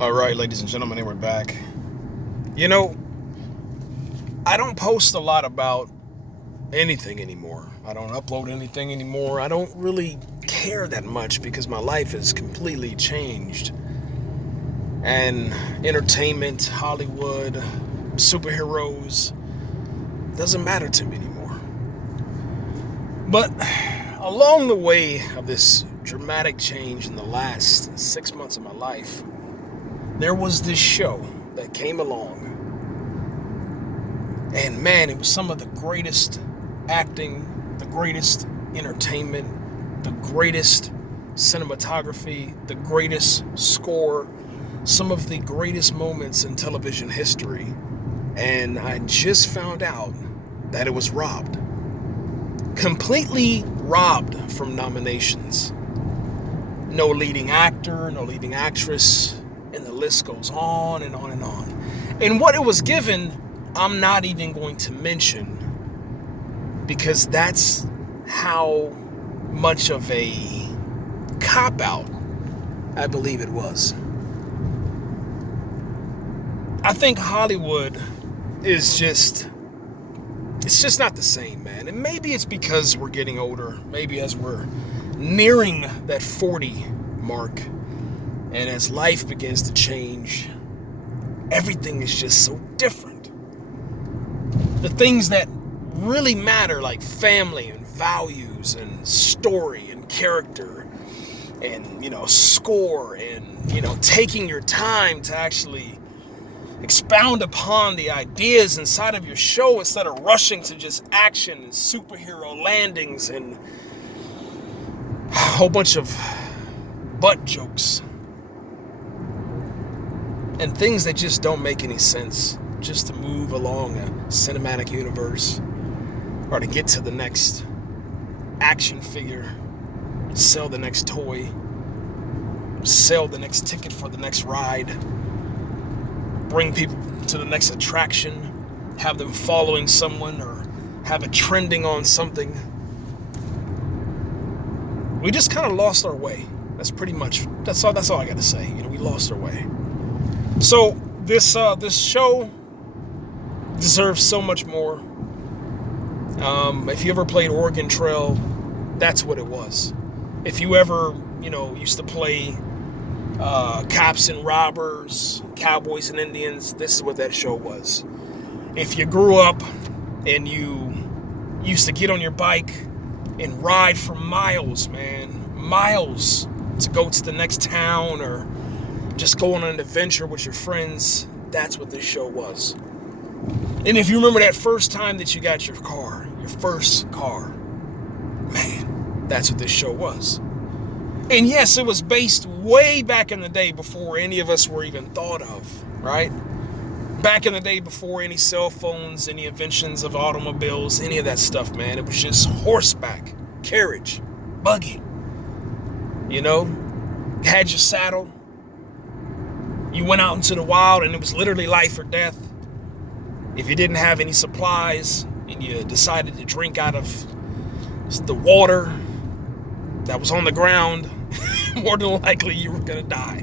All right, ladies and gentlemen, and we're back. You know, I don't post a lot about anything anymore. I don't upload anything anymore. I don't really care that much because my life has completely changed. And entertainment, Hollywood, superheroes doesn't matter to me anymore. But along the way of this dramatic change in the last 6 months of my life, there was this show that came along. And man, it was some of the greatest acting, the greatest entertainment, the greatest cinematography, the greatest score, some of the greatest moments in television history. And I just found out that it was robbed. Completely robbed from nominations. No leading actor, no leading actress, and the list goes on and on and on. And what it was given, I'm not even going to mention, because that's how much of a cop-out I believe it was. I think Hollywood is just, it's just not the same, man. And maybe it's because we're getting older. Maybe as we're nearing that 40 mark, and as life begins to change, everything is just so different. The things that really matter, like family and values and story and character and, score and, taking your time to actually expound upon the ideas inside of your show instead of rushing to just action and superhero landings and a whole bunch of butt jokes and things that just don't make any sense, just to move along a cinematic universe or to get to the next action figure, sell the next toy, sell the next ticket for the next ride, bring people to the next attraction, have them following someone or have it trending on something. We just kind of lost our way. That's all I got to say. We lost our way. So this show deserves so much more. If you ever played Oregon Trail, that's what it was. If you ever, used to play cops and robbers, cowboys and Indians, this is what that show was. If you grew up and you used to get on your bike and ride for miles, to go to the next town or just go on an adventure with your friends, that's what this show was. And if you remember that first time that you got your first car, man, that's what this show was. And yes, it was based way back in the day before any of us were even thought of, right? Back in the day before any cell phones, any inventions of automobiles, any of that stuff, man. It was just horseback, carriage, buggy. Had your saddle. You went out into the wild and it was literally life or death. If you didn't have any supplies and you decided to drink out of the water that was on the ground, more than likely you were going to die.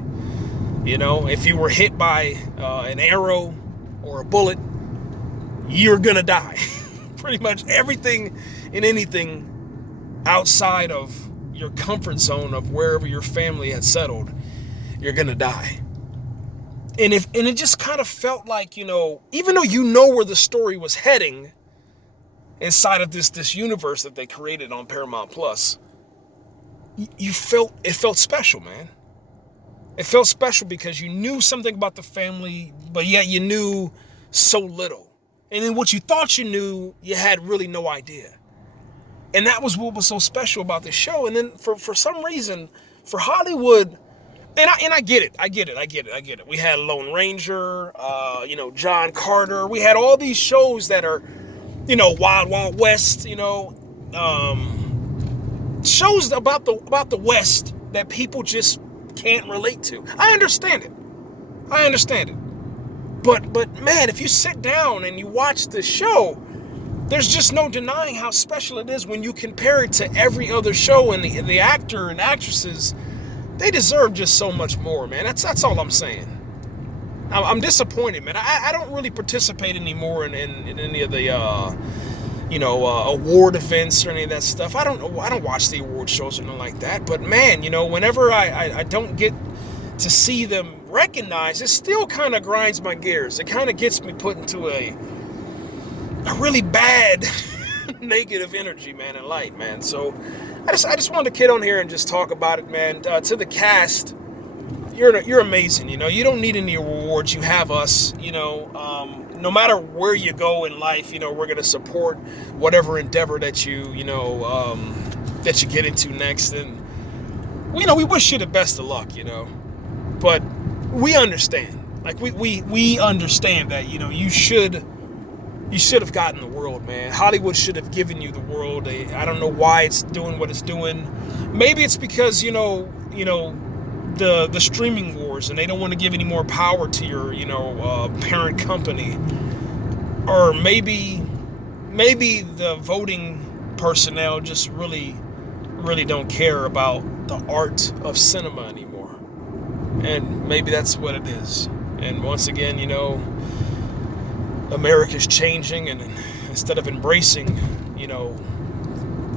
If you were hit by an arrow or a bullet, you're going to die. Pretty much everything and anything outside of your comfort zone of wherever your family had settled, you're going to die. And it just kind of felt like, even though where the story was heading inside of this universe that they created on Paramount Plus, it felt special, man. It felt special because you knew something about the family, but yet you knew so little. And then what you thought you knew, you had really no idea. And that was what was so special about this show. And then for some reason, for Hollywood, and I get it. We had Lone Ranger, John Carter. We had all these shows that are, Wild Wild West, shows about the West that people just can't relate to. I understand it. But man, if you sit down and you watch this show, there's just no denying how special it is when you compare it to every other show, and the actor and actresses, they deserve just so much more, man. That's all I'm saying. I'm disappointed, man. I don't really participate anymore in any of the award events or any of that stuff. I don't watch the award shows or nothing like that. But man, whenever I don't get to see them recognized, it still kind of grinds my gears. It kind of gets me put into a really bad negative energy, man, and light, man. So I just wanted to get on here and just talk about it, man. To the cast, you're amazing. You don't need any awards. You have us. No matter where you go in life, we're gonna support whatever endeavor that you get into next, and we wish you the best of luck. But we understand. Like we understand that you should have gotten the world, man. Hollywood should have given you the world. I don't know why it's doing what it's doing. Maybe it's because the streaming wars, and they don't want to give any more power to your parent company, or maybe the voting personnel just really don't care about the art of cinema anymore, and maybe that's what it is. And once again, America's changing, and instead of embracing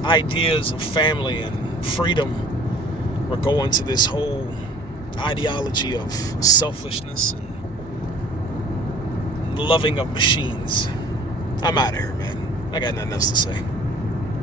ideas of family and freedom, we're going to this whole ideology of selfishness and loving of machines. I'm out of here, man. I got nothing else to say.